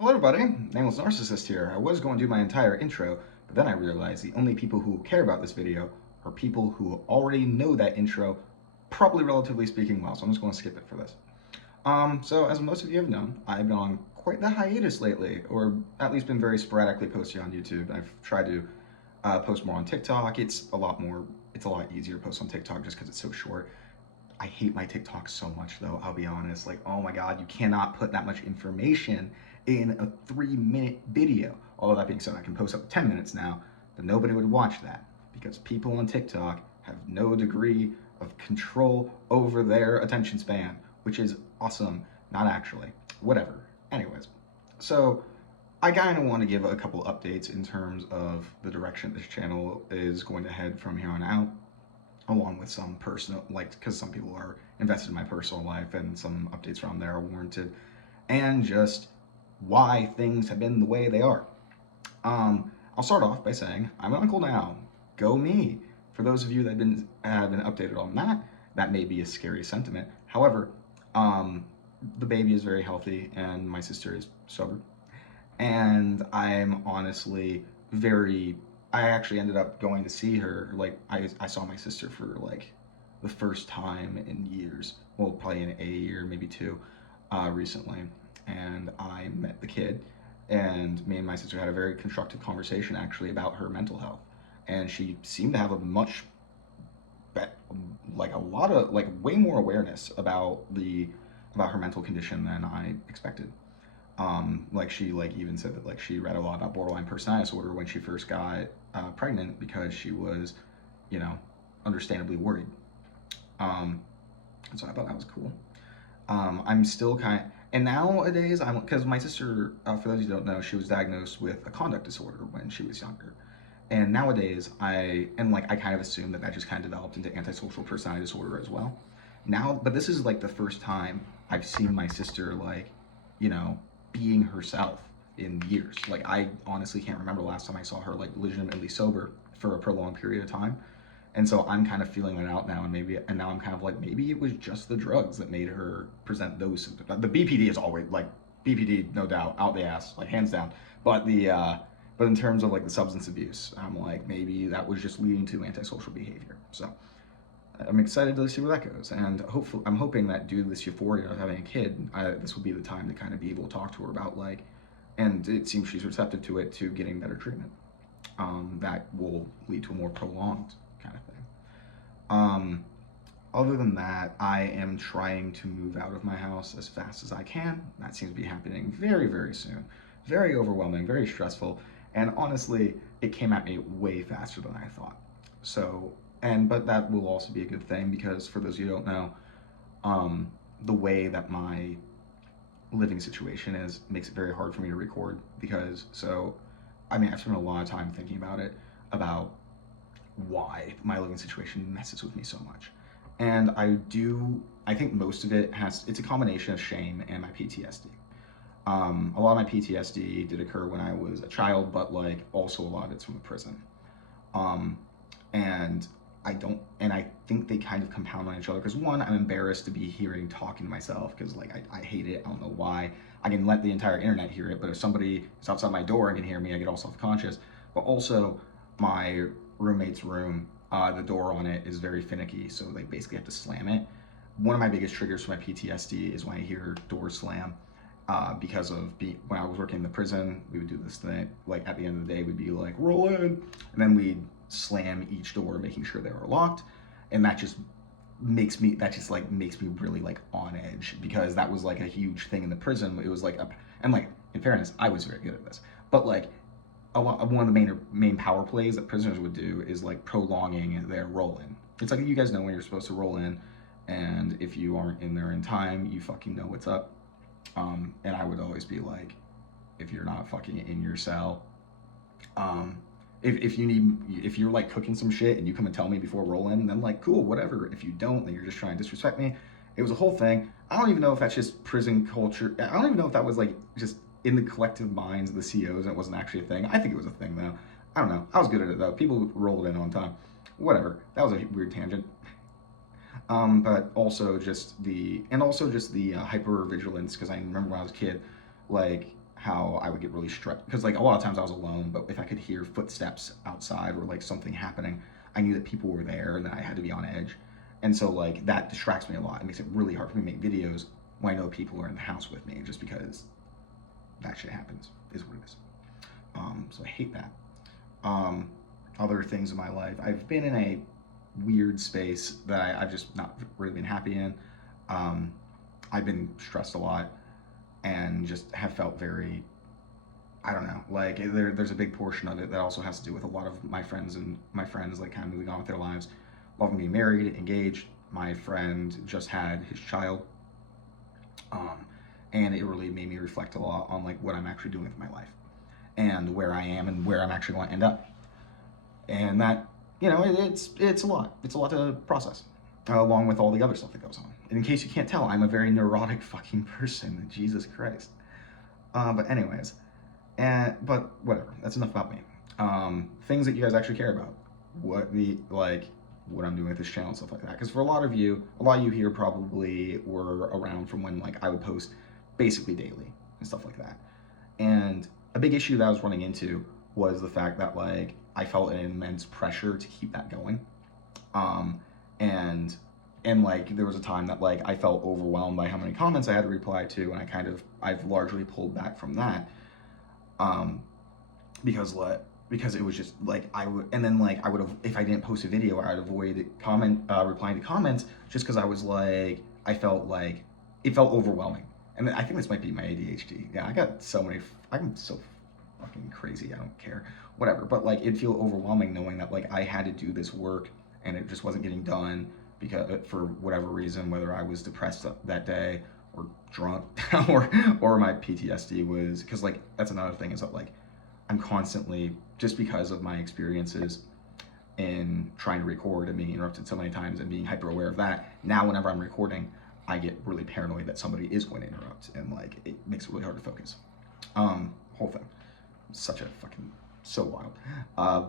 Hello everybody, nameless Narcissist here. I was going to do my entire intro, but then I realized the only people who care about this video are people who already know that intro, probably relatively speaking well, so I'm just going to skip it for this. So as most of you have known, I've been on quite the hiatus lately, or at least been very sporadically posting on YouTube. I've tried to post more on TikTok. It's a lot easier to post on TikTok just because it's so short. I hate my TikTok so much though, I'll be honest. Like, oh my God, you cannot put that much information in a 3-minute video. Although that being said, I can post up to 10 minutes now, but nobody would watch that because people on TikTok have no degree of control over their attention span, which is awesome. Not actually. Whatever. Anyways, so I kind of want to give a couple updates in terms of the direction this channel is going to head from here on out, along with some personal, like, because some people are invested in my personal life and some updates around there are warranted, and just why things have been the way they are. I'll start off by saying I'm an uncle now. Go me. For those of you that have been updated on that, that may be a scary sentiment. However, the baby is very healthy and my sister is sober. And I'm honestly I actually ended up going to see her. Like, I saw my sister for like the first time in years. Well, probably in a year, maybe two, recently. And I met the kid, and me and my sister had a very constructive conversation actually about her mental health. And she seemed to have a like a lot of, like, way more awareness about her mental condition than I expected. Like, she like even said that like she read a lot about borderline personality disorder when she first got pregnant because she was, you know, understandably worried. Um, so I thought that was cool. I'm still and nowadays because my sister, for those who don't know, she was diagnosed with a conduct disorder when she was younger. And nowadays I kind of assumed that just kind of developed into antisocial personality disorder as well. Now, but this is like the first time I've seen my sister, like, you know, being herself in years. Like, I honestly can't remember the last time I saw her like legitimately sober for a prolonged period of time. And so I'm kind of feeling that out now, and now I'm kind of like, maybe it was just the drugs that made her present those symptoms. The BPD is always like BPD, no doubt, out the ass, like hands down. But but in terms of like the substance abuse, I'm like, maybe that was just leading to antisocial behavior. So I'm excited to see where that goes, and I'm hoping that due to this euphoria of having a kid, this will be the time to kind of be able to talk to her about, like, and it seems she's receptive to it, to getting better treatment. That will lead to a more prolonged kind of thing. Other than that, I am trying to move out of my house as fast as I can. That seems to be happening very, very soon. Very overwhelming, very stressful, and honestly, it came at me way faster than I thought. So, but that will also be a good thing because, for those of you who don't know, the way that my living situation is makes it very hard for me to record because, I mean, I've spent a lot of time thinking about it, about why my living situation messes with me so much. And I think most of it's a combination of shame and my PTSD. A lot of my PTSD did occur when I was a child, but like also a lot of it's from the prison. And I think they kind of compound on each other because, one, I'm embarrassed to be talking to myself because, like, I hate it. I don't know why. I can let the entire internet hear it, but if somebody is outside my door and can hear me, I get all self-conscious. But also, my roommate's room, the door on it is very finicky, so they basically have to slam it. One of my biggest triggers for my PTSD is when I hear doors slam. Because when I was working in the prison, we would do this thing, like, at the end of the day, we'd be like, roll in, and then we'd slam each door, making sure they were locked, and that just makes me really, like, on edge, because that was like a huge thing in the prison. It was like and, like, in fairness, I was very good at this, but like one of the main power plays that prisoners would do is like prolonging their roll in. It's like, you guys know when you're supposed to roll in, and if you aren't in there in time, you fucking know what's up. And I would always be like, if you're not fucking in your cell, if you're like cooking some shit and you come and tell me before rolling, then like, cool, whatever. If you don't, then you're just trying to disrespect me. It was a whole thing. I don't even know if that's just prison culture. I don't even know if that was like just in the collective minds of the COs and it wasn't actually a thing. I think it was a thing though. I don't know. I was good at it though. People rolled in on time. Whatever. That was a weird tangent. But also just the hyper vigilance, because I remember when I was a kid, like, how I would get really stressed, because like a lot of times I was alone, but if I could hear footsteps outside or like something happening, I knew that people were there and that I had to be on edge. And so like that distracts me a lot. It makes it really hard for me to make videos when I know people are in the house with me, just because that shit happens, is what it is. So I hate that. Other things in my life, I've been in a weird space that I've just not really been happy in. I've been stressed a lot and just have felt very, I don't know, like there's a big portion of it that also has to do with a lot of my friends like kind of moving on with their lives. A lot of them being married, engaged. My friend just had his child. And it really made me reflect a lot on like what I'm actually doing with my life and where I am and where I'm actually going to end up. And that, you know, it's a lot. It's a lot to process, along with all the other stuff that goes on. And in case you can't tell, I'm a very neurotic fucking person. Jesus Christ. But anyways, but whatever. That's enough about me. Things that you guys actually care about. What I'm doing with this channel and stuff like that. Because for a lot of you here probably were around from when like I would post basically daily and stuff like that. And a big issue that I was running into was the fact that like I felt an immense pressure to keep that going. And like there was a time that like I felt overwhelmed by how many comments I had to reply to, and I've largely pulled back from that. Because it was just like I would have, if I didn't post a video, I would avoid replying to comments, just because I was like, I felt like it felt overwhelming. And I think this might be my ADHD. Yeah, I'm so fucking crazy. I don't care, whatever. But like it'd feel overwhelming knowing that like I had to do this work and it just wasn't getting done because for whatever reason, whether I was depressed that day or drunk or my PTSD was, because like that's another thing, is that like I'm constantly, just because of my experiences in trying to record and being interrupted so many times and being hyper aware of that, now whenever I'm recording, I get really paranoid that somebody is going to interrupt, and like it makes it really hard to focus. Whole thing, such a fucking, so wild.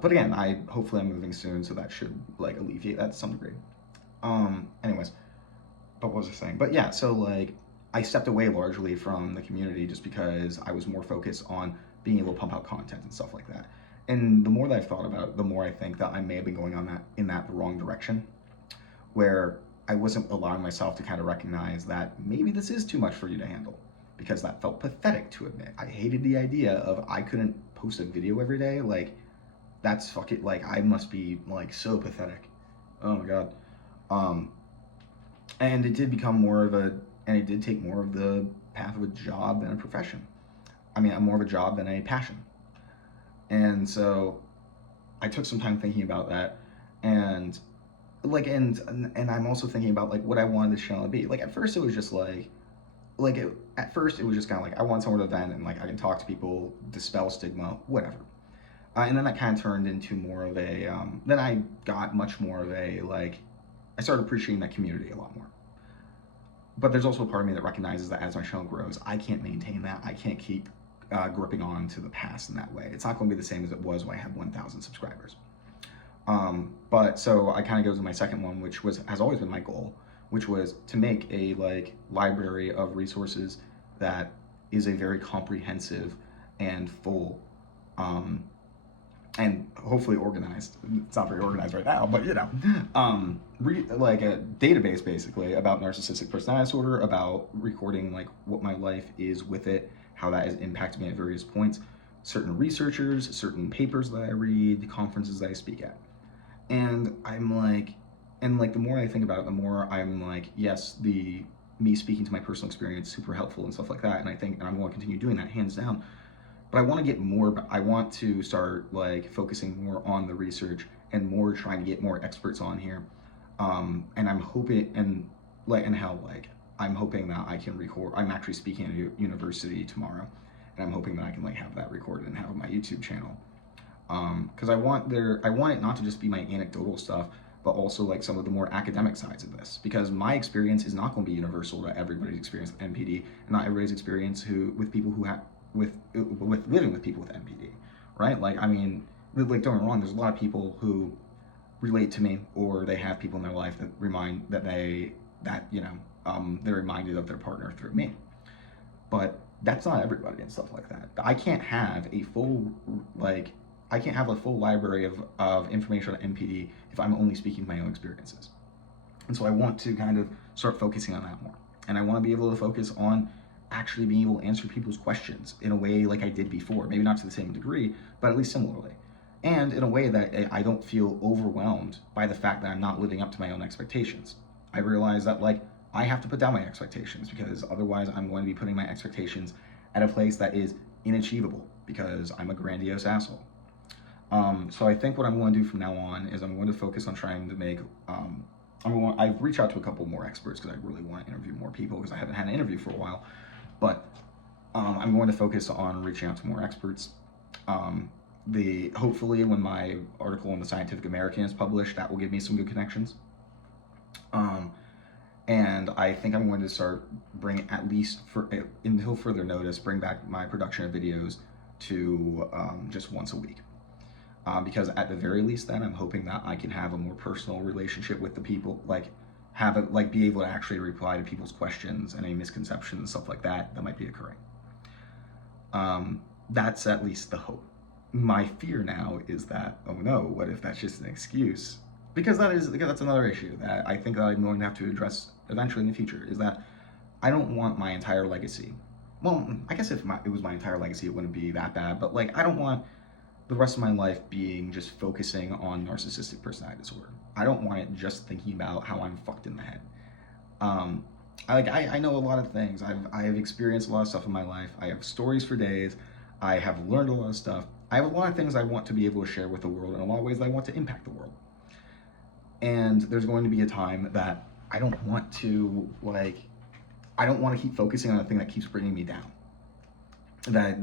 But again, hopefully I'm moving soon, so that should like alleviate that to some degree. Anyways, but what was I saying? But yeah, so like I stepped away largely from the community just because I was more focused on being able to pump out content and stuff like that. And the more that I've thought about it, the more I think that I may have been going in the wrong direction, where I wasn't allowing myself to kind of recognize that maybe this is too much for you to handle, because that felt pathetic to admit. I hated the idea of I couldn't post a video every day. Like, that's fucking, like, I must be like so pathetic. Oh my God. And it did become it did take more of the path of a job than a profession. I mean, more of a job than a passion. And so I took some time thinking about that, and like, and I'm also thinking about like what I wanted this channel to be. Like at first it was just at first it was just kind of like I want somewhere to vent and like I can talk to people, dispel stigma, whatever. And then that kind of turned into more of a, then I got much more of a, like, I started appreciating that community a lot more. But there's also a part of me that recognizes that as my channel grows, I can't maintain that. I can't keep gripping on to the past in that way. It's not going to be the same as it was when I had 1,000 subscribers. But so I kind of go to my second one, which has always been my goal, which was to make a like library of resources that is a very comprehensive and full, and hopefully organized. It's not very organized right now, but you know, like a database basically about narcissistic personality disorder, about recording like what my life is with it, how that has impacted me at various points, certain researchers, certain papers that I read, conferences that I speak at. And I'm like, the more I think about it, the more I'm like, yes, me speaking to my personal experience, super helpful and stuff like that. And I think, and I'm going to continue doing that hands down. But I want to get more, but I want to start like focusing more on the research and more trying to get more experts on here. And I'm hoping, I'm hoping that I can record. I'm actually speaking at a university tomorrow, and I'm hoping that I can like have that recorded and have on my YouTube channel. Because I want it not to just be my anecdotal stuff, but also like some of the more academic sides of this. Because my experience is not going to be universal to everybody's experience with NPD, and not everybody's experience with people who have with living with people with NPD, right? Like, I mean, like, don't get me wrong, there's a lot of people who relate to me, or they have people in their life that they're reminded of their partner through me. But that's not everybody and stuff like that. I can't have a full, like, I can't have a full library of information on NPD if I'm only speaking my own experiences. And so I want to kind of start focusing on that more. And I want to be able to focus on actually being able to answer people's questions in a way like I did before. Maybe not to the same degree, but at least similarly. And in a way that I don't feel overwhelmed by the fact that I'm not living up to my own expectations. I realize that, like, I have to put down my expectations, because otherwise I'm going to be putting my expectations at a place that is inachievable, because I'm a grandiose asshole. So I think what I'm going to do from now on is I'm going to focus on trying to make, I've reached out to a couple more experts because I really want to interview more people, because I haven't had an interview for a while, but I'm going to focus on reaching out to more experts. Hopefully when my article in the Scientific American is published, that will give me some good connections. And I think I'm going to start bringing, at least until further notice, bring back my production of videos to just once a week. Because at the very least then, I'm hoping that I can have a more personal relationship with the people, be able to actually reply to people's questions and any misconceptions and stuff like that might be occurring. That's at least the hope. My fear now is that, oh no, what if that's just an excuse? Because that's another issue that I think that I'm going to have to address eventually in the future, is that I don't want my entire legacy. Well, I guess if it was my entire legacy, it wouldn't be that bad, but like, I don't want the rest of my life being just focusing on narcissistic personality disorder. I don't want it just thinking about how I'm fucked in the head. I know a lot of things. I have experienced a lot of stuff in my life. I have stories for days. I have learned a lot of stuff. I have a lot of things I want to be able to share with the world, in a lot of ways that I want to impact the world. And there's going to be a time that I don't want to, keep focusing on a thing that keeps bringing me down. That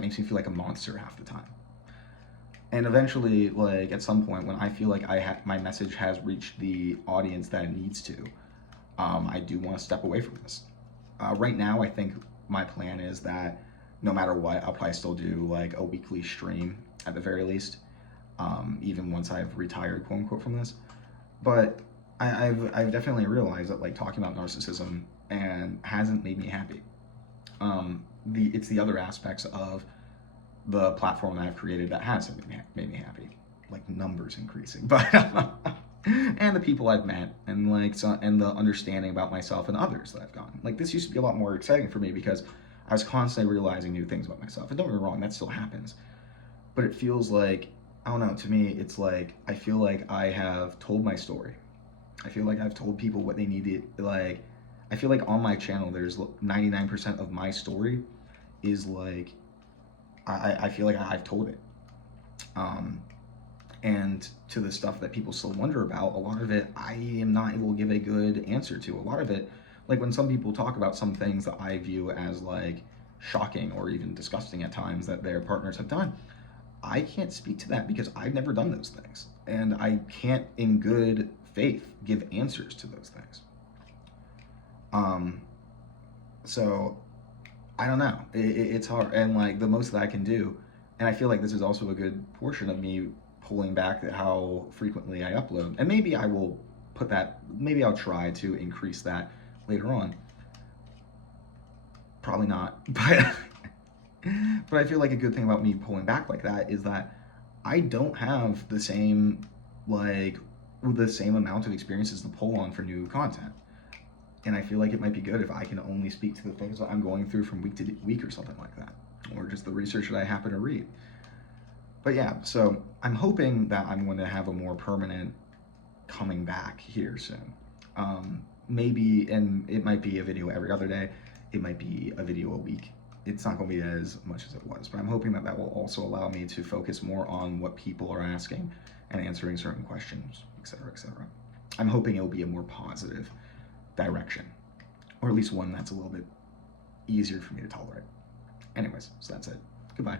makes me feel like a monster half the time. And eventually, like, at some point when I feel like my message has reached the audience that it needs to, I do want to step away from this. Right now, I think my plan is that no matter what, I'll probably still do like a weekly stream at the very least, even once I've retired, quote unquote, from this. But I've definitely realized that, like, talking about narcissism hasn't made me happy. It's the other aspects of the platform that I've created that has made me happy, like numbers increasing, but and the people I've met, and and the understanding about myself and others that I've gotten. Like, this used to be a lot more exciting for me because I was constantly realizing new things about myself. And don't get me wrong, that still happens, but it feels like, I don't know, to me, it's like, I feel like I have told my story. I feel like I've told people what they need to, like, I feel like on my channel, there's 99% of my story is like, I feel like I've told it. And to the stuff that people still wonder about, a lot of it I am not able to give a good answer to. A lot of it, like when some people talk about some things that I view as like shocking or even disgusting at times that their partners have done, I can't speak to that because I've never done those things. And I can't in good faith give answers to those things. So I don't know, it's hard, and like the most that I can do, and I feel like this is also a good portion of me pulling back at how frequently I upload, and maybe I will maybe I'll try to increase that later on. Probably not, but but I feel like a good thing about me pulling back like that is that I don't have the same amount of experiences to pull on for new content. And I feel like it might be good if I can only speak to the things that I'm going through from week to week or something like that, or just the research that I happen to read. But yeah, so I'm hoping that I'm going to have a more permanent coming back here soon. Maybe, and it might be a video every other day. It might be a video a week. It's not going to be as much as it was, but I'm hoping that that will also allow me to focus more on what people are asking and answering certain questions, etc., etc. I'm hoping it will be a more positive direction, or at least one that's a little bit easier for me to tolerate. Anyways, so that's it. Goodbye.